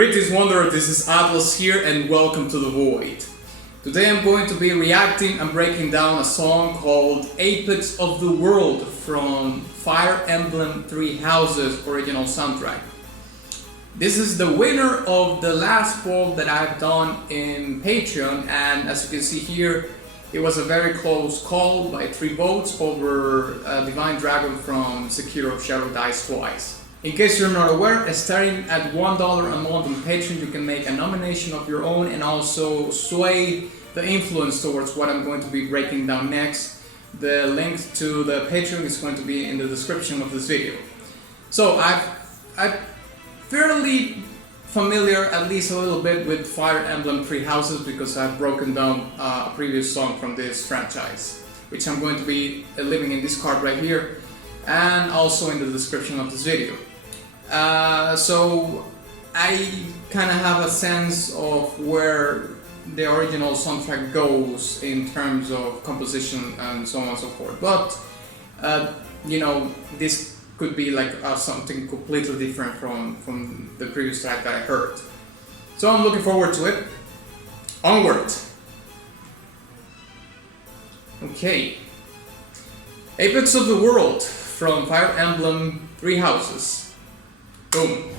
Greetings Wanderer, this is Atlas here and welcome to the Void. Today I'm going to be reacting and breaking down a song called Apex of the World from Fire Emblem Three Houses original soundtrack. This is the winner of the last poll that I've done in Patreon, and as you can see here, it was a very close call by 3 votes over Divine Dragon from Sekiro Shadow Dice Twice. In case you're not aware, starting at $1 a month on Patreon, you can make a nomination of your own and also sway the influence towards what I'm going to be breaking down next. The link to the Patreon is going to be in the description of this video. So I'm fairly familiar, at least a little bit, with Fire Emblem Three Houses because I've broken down a previous song from this franchise, which I'm going to be leaving in this card right here and also in the description of this video. So I kind of have a sense of where the original soundtrack goes in terms of composition and so on and so forth, but you know, this could be like something completely different from the previous track that I heard. So I'm looking forward to it. Onward! Okay. Apex of the World from Fire Emblem Three Houses. Boom.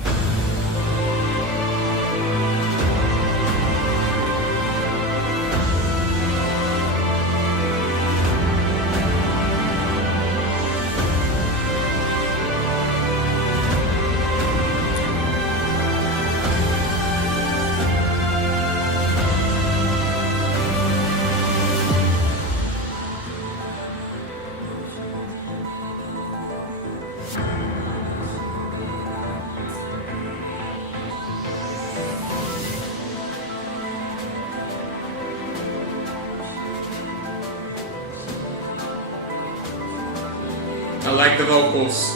I like the vocals.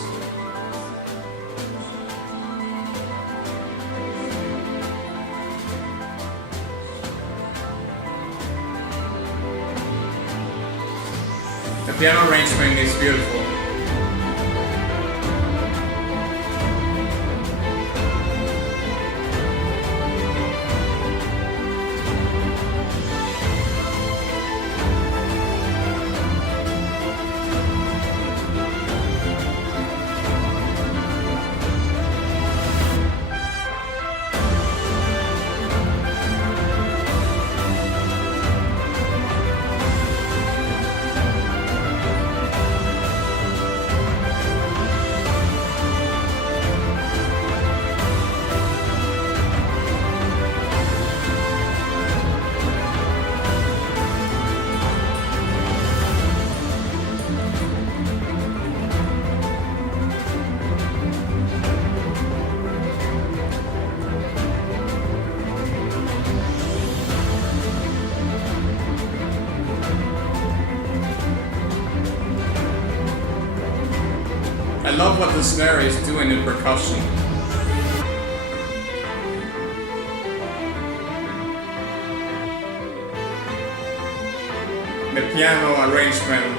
The piano arrangement is beautiful. I love what the snare is doing in percussion. The piano arrangement,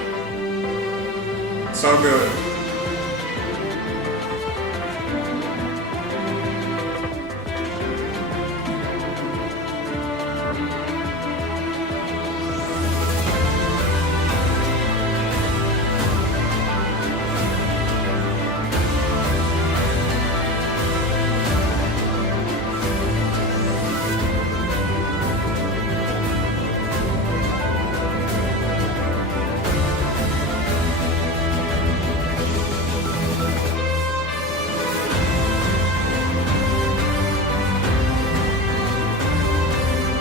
so good.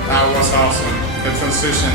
That was awesome, the transition.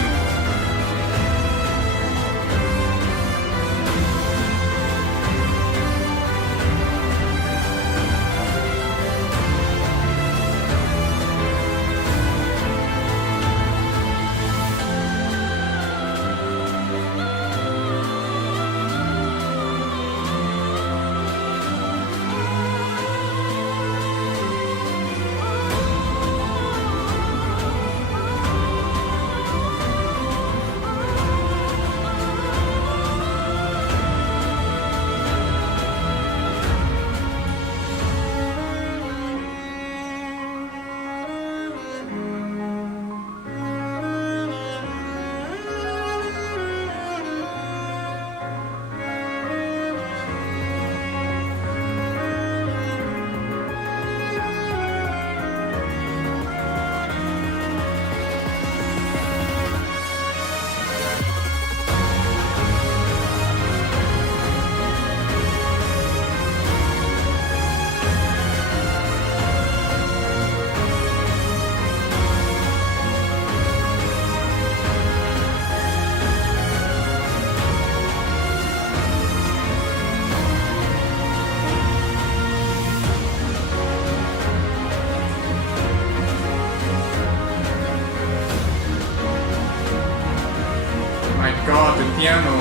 god, the piano.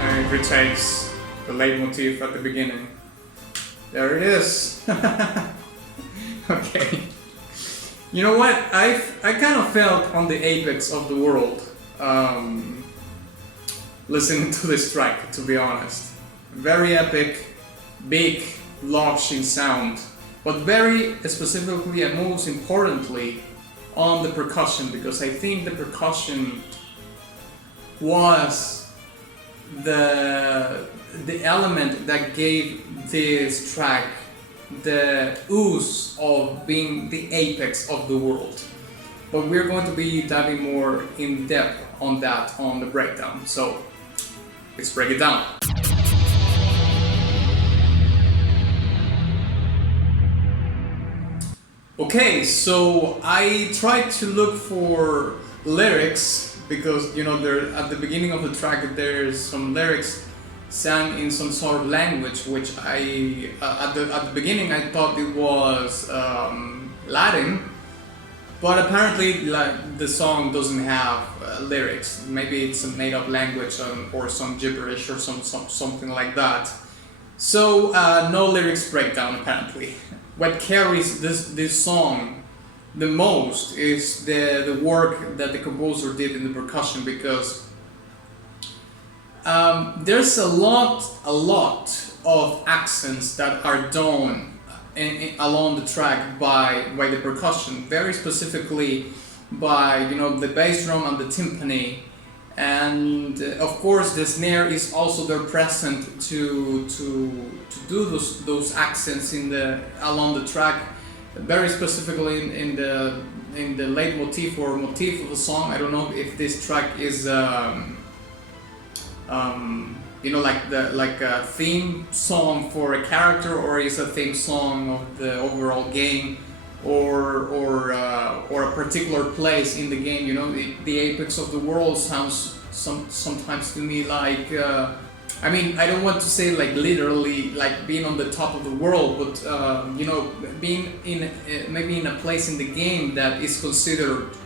And it retakes the leitmotif at the beginning. There it is. Okay. You know what? I kind of felt on the apex of the world listening to this track, to be honest. Very epic, big, lodging sound, but very specifically and most importantly on the percussion, because I think the percussion was the element that gave this track the ooze of being the apex of the world. But we're going to be diving more in depth on that on the breakdown. So let's break it down. Okay, so I tried to look for lyrics because, you know, there at the beginning of the track there's some lyrics sang in some sort of language, which I at the beginning I thought it was Latin, but apparently like the song doesn't have lyrics. Maybe it's a made-up language or some gibberish or something like that. So no lyrics breakdown apparently. What carries this song the most is the work that the composer did in the percussion, because there's a lot of accents that are done along the track by the percussion, very specifically by, you know, the bass drum and the timpani, and of course the snare is also there present to do those accents along the track, very specifically in the leitmotif or motif of the song. I don't know if this track is you know, like a theme song for a character, or is a theme song of the overall game, or a particular place in the game. You know, the apex of the world sounds sometimes to me like I mean, I don't want to say like literally like being on the top of the world, but you know, being in maybe in a place in the game that is considered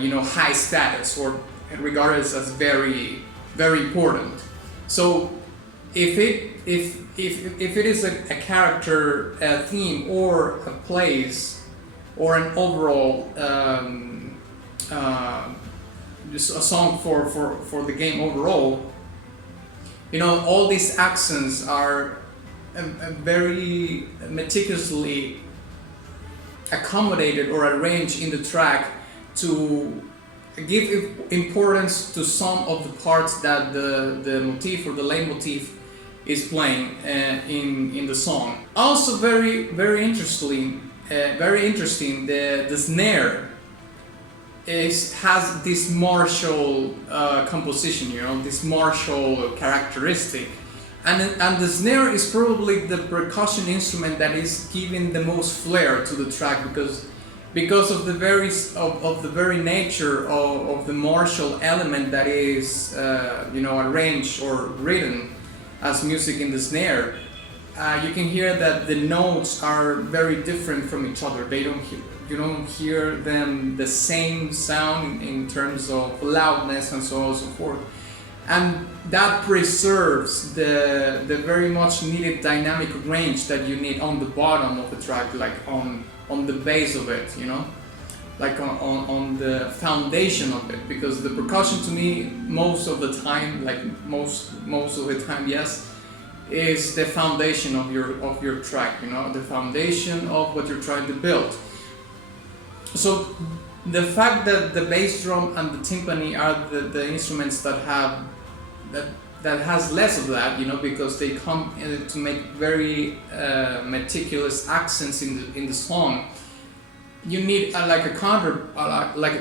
you know, high status or regarded as very important. So if it is a character, a theme, or a place, or an overall just a song for the game overall, you know, all these accents are very meticulously accommodated or arranged in the track to give importance to some of the parts that the motif or the leitmotif is playing in the song. Also very interesting, the snare has this martial composition, you know, this martial characteristic, and the snare is probably the percussion instrument that is giving the most flair to the track, because of the very nature of the martial element that is you know, arranged or written as music in the snare. You can hear that the notes are very different from each other. You don't hear them the same sound in terms of loudness and so on and so forth, and that preserves the very much needed dynamic range that you need on the bottom of the track, like on the base of it, you know, like on the foundation of it, because the percussion to me most of the time, like most of the time, yes, is the foundation of your track, you know, the foundation of what you're trying to build. So the fact that the bass drum and the timpani are the instruments that has less of that, you know, because they come in to make very meticulous accents in the song. You need like a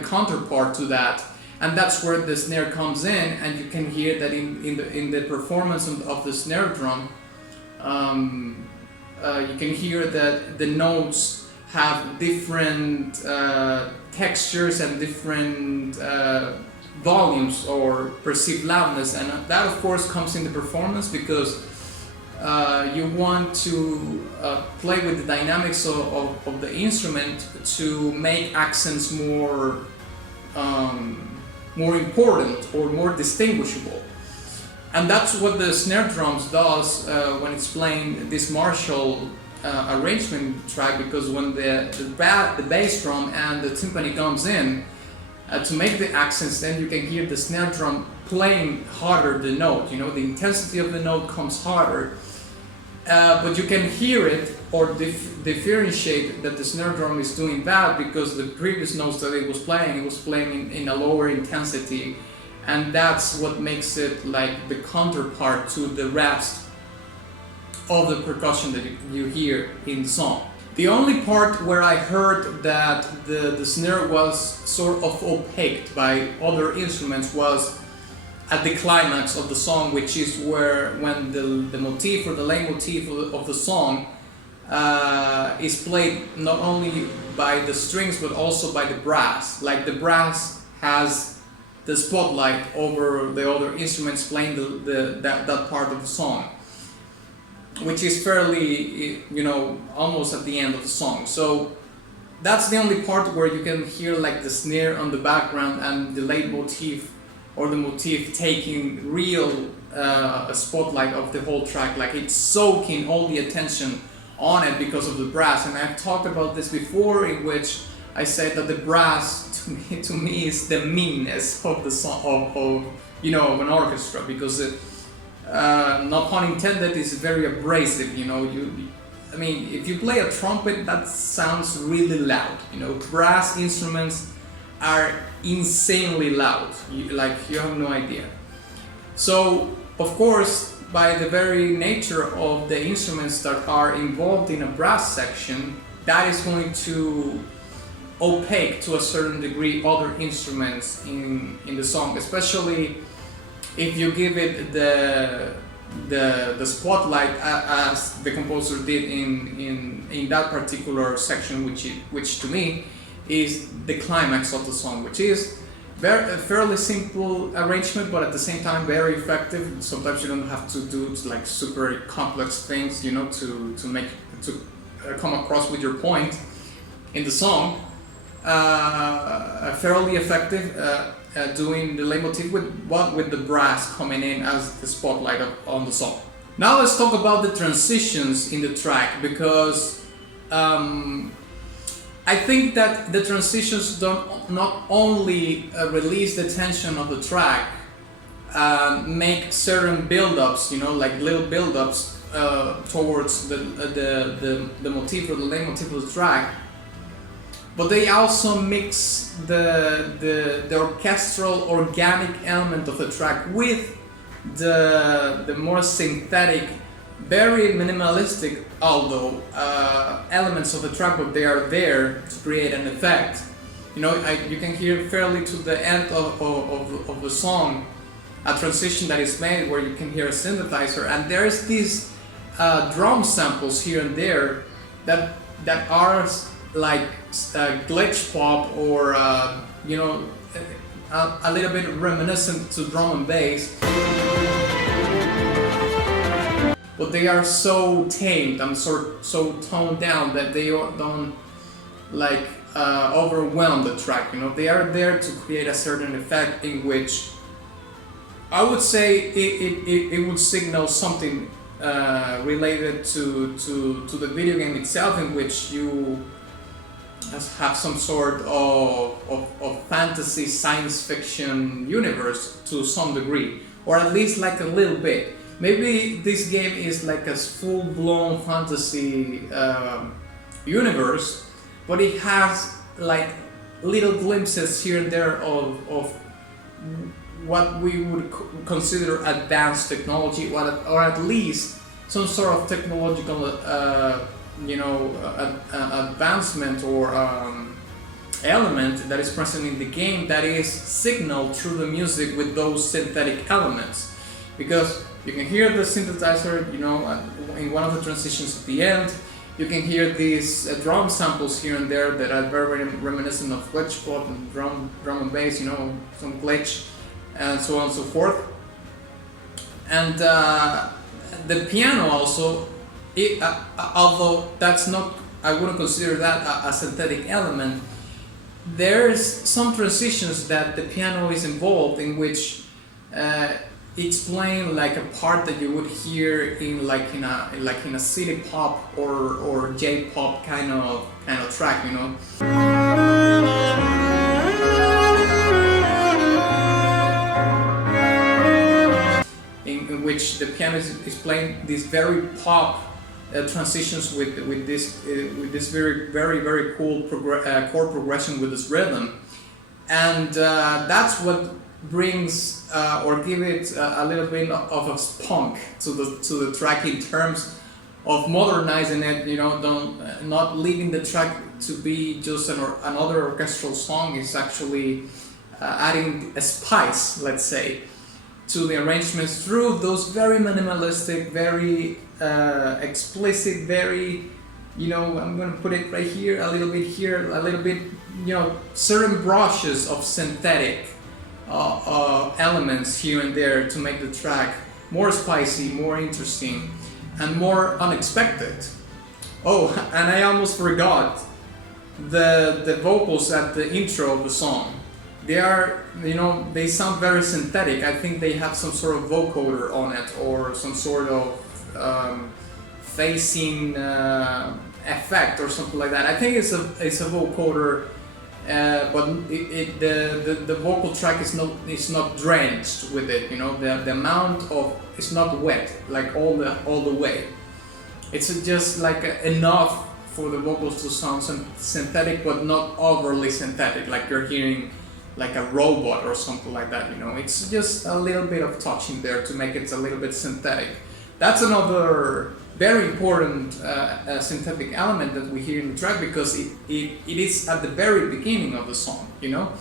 counterpart to that, and that's where the snare comes in, and you can hear that in the performance of the snare drum. You can hear that the notes have different textures and different volumes or perceived loudness, and that of course comes in the performance, because you want to play with the dynamics of the instrument to make accents more important or more distinguishable. And that's what the snare drums does when it's playing this Marshall arrangement track, because when the bass drum and the timpani comes in to make the accents, then you can hear the snare drum playing harder the note. You know, the intensity of the note comes harder, but you can hear it or differentiate that the snare drum is doing that because the previous notes that it was playing in a lower intensity, and that's what makes it like the counterpart to the rest of the percussion that you hear in the song. The only part where I heard that the snare was sort of opaqued by other instruments was at the climax of the song, which is when the motif or the leitmotif of the song is played not only by the strings but also by the brass. Like the brass has the spotlight over the other instruments playing that part of the song, which is fairly, you know, almost at the end of the song. So that's the only part where you can hear like the snare on the background and the leitmotif or the motif taking real spotlight of the whole track, like it's soaking all the attention on it because of the brass. And I've talked about this before, in which I said that the brass to me is the meanness of the song, of you know, of an orchestra, because it, not pun intended, is very abrasive. You know, I mean, if you play a trumpet, that sounds really loud. You know, brass instruments are insanely loud. You have no idea. So, of course, by the very nature of the instruments that are involved in a brass section, that is going to opaque to a certain degree other instruments in the song, especially if you give it the spotlight as the composer did in that particular section, which to me is the climax of the song, which is a fairly simple arrangement, but at the same time very effective. Sometimes you don't have to do like super complex things, you know, to come across with your point in the song. Fairly effective doing the leitmotif with the brass coming in as the spotlight on the song. Now let's talk about the transitions in the track, because I think that the transitions don't not only release the tension of the track, make certain build-ups, you know, like little build-ups towards the motif or the leitmotif of the track, but they also mix the orchestral organic element of the track with the more synthetic, very minimalistic, although elements of the track, but they are there to create an effect. You know, you can hear fairly to the end of the song a transition that is made where you can hear a synthesizer, and there's these drum samples here and there that are like glitch pop, or you know, a little bit reminiscent to drum and bass, but they are so tamed and so toned down that they don't like overwhelm the track. You know, they are there to create a certain effect in which I would say it would signal something related to the video game itself, in which you have some sort of fantasy science fiction universe to some degree, or at least like a little bit. Maybe this game is like a full-blown fantasy universe, but it has like little glimpses here and there of what we would consider advanced technology, or at least some sort of technological you know, advancement or element that is present in the game that is signaled through the music with those synthetic elements. Because you can hear the synthesizer, you know, in one of the transitions at the end. You can hear these drum samples here and there that are very reminiscent of glitch pop and drum and bass, you know, some glitch and so on and so forth. And the piano also, although that's not, I wouldn't consider that a synthetic element, there's some transitions that the piano is involved in, which it's playing like a part that you would hear in like in a city pop or J-pop kind of track, you know. In which the piano is playing these very pop transitions with this very cool chord progression with this rhythm, and that's what brings or give it a little bit of a spunk to the track in terms of modernizing it. You know, not leaving the track to be just another orchestral song. Is actually adding a spice, let's say, to the arrangements through those very minimalistic, very explicit, very, you know, I'm going to put it right here, a little bit here, a little bit, you know, certain brushes of synthetic elements here and there to make the track more spicy, more interesting, and more unexpected. Oh, and I almost forgot the vocals at the intro of the song. They are, you know, they sound very synthetic. I think they have some sort of vocoder on it or some sort of phasing effect or something like that. I think it's a vocoder, but the vocal track is not drenched with it. You know, the amount of, it's not wet like all the way. It's just like enough for the vocals to sound synthetic, but not overly synthetic, like you're hearing like a robot or something like that, you know. It's just a little bit of touching there to make it a little bit synthetic. That's another very important synthetic element that we hear in the track, because it is at the very beginning of the song, you know.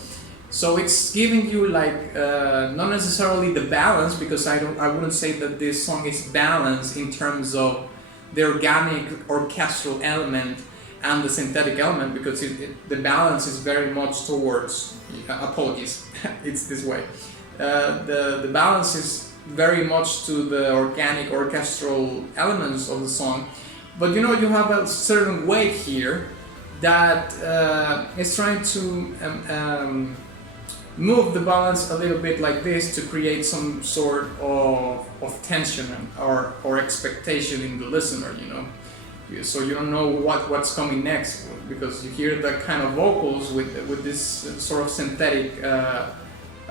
So it's giving you like not necessarily the balance, because I wouldn't say that this song is balanced in terms of the organic orchestral element and the synthetic element, because the balance is very much towards, apologies, it's this way. The balance is very much to the organic orchestral elements of the song, but you know, you have a certain weight here that is trying to move the balance a little bit like this to create some sort of tension or expectation in the listener, you know. So you don't know what's coming next, because you hear the kind of vocals with this sort of synthetic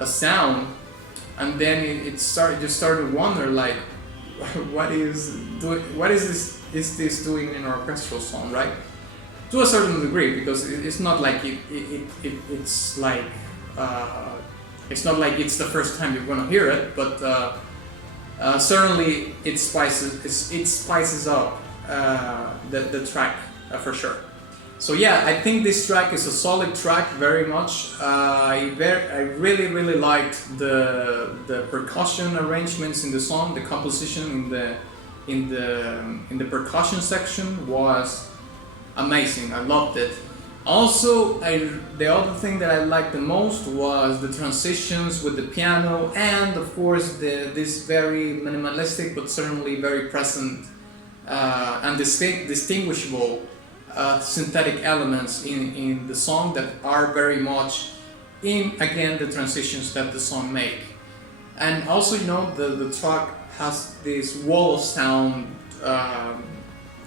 sound, and then you start to wonder like, what is this doing in an orchestral song, right? To a certain degree, because it's not like it's like it's not like it's the first time you're gonna hear it, but certainly it spices up the track for sure. So yeah, I think this track is a solid track, very much. I really liked the percussion arrangements in the song. The composition in the percussion section was amazing. I loved it. Also, the other thing that I liked the most was the transitions with the piano, and of course this very minimalistic but certainly very present and distinguishable synthetic elements in the song that are very much in, again, the transitions that the song make. And also, you know, the track has this wall of sound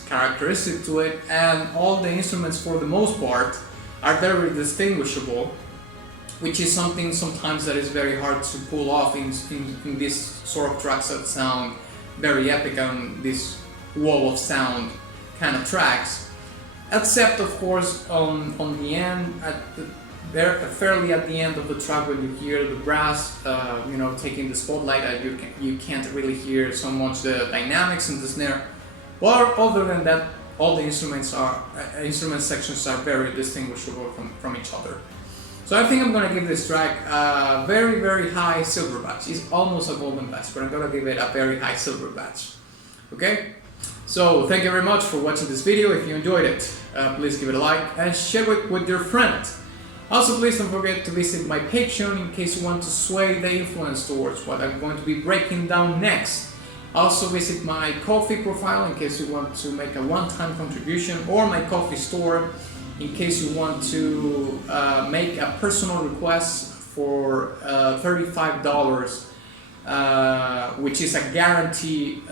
characteristic to it, and all the instruments for the most part are very distinguishable, which is something sometimes that is very hard to pull off in these sort of tracks that sound very epic and this wall of sound kind of tracks. Except of course on the end, fairly at the end of the track, when you hear the brass you know, taking the spotlight, you can't really hear so much the dynamics in the snare. Well, other than that, all the instrument sections are very distinguishable from each other. So I think I'm gonna give this track a very high silver badge. It's almost a golden badge, but I'm gonna give it a very high silver badge. Okay? So thank you very much for watching this video. If you enjoyed it, please give it a like and share it with your friends. Also, please don't forget to visit my Patreon in case you want to sway the influence towards what I'm going to be breaking down next. Also visit my Ko-fi profile in case you want to make a one-time contribution, or my Ko-fi store in case you want to make a personal request for $35, which is a guarantee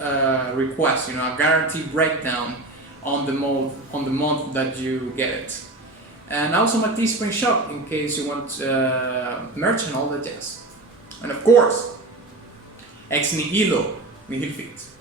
request, you know, a guarantee breakdown on the month that you get it. And also my Teespring shop in case you want merch and all that jazz. And of course, ex nihilo nihil fit.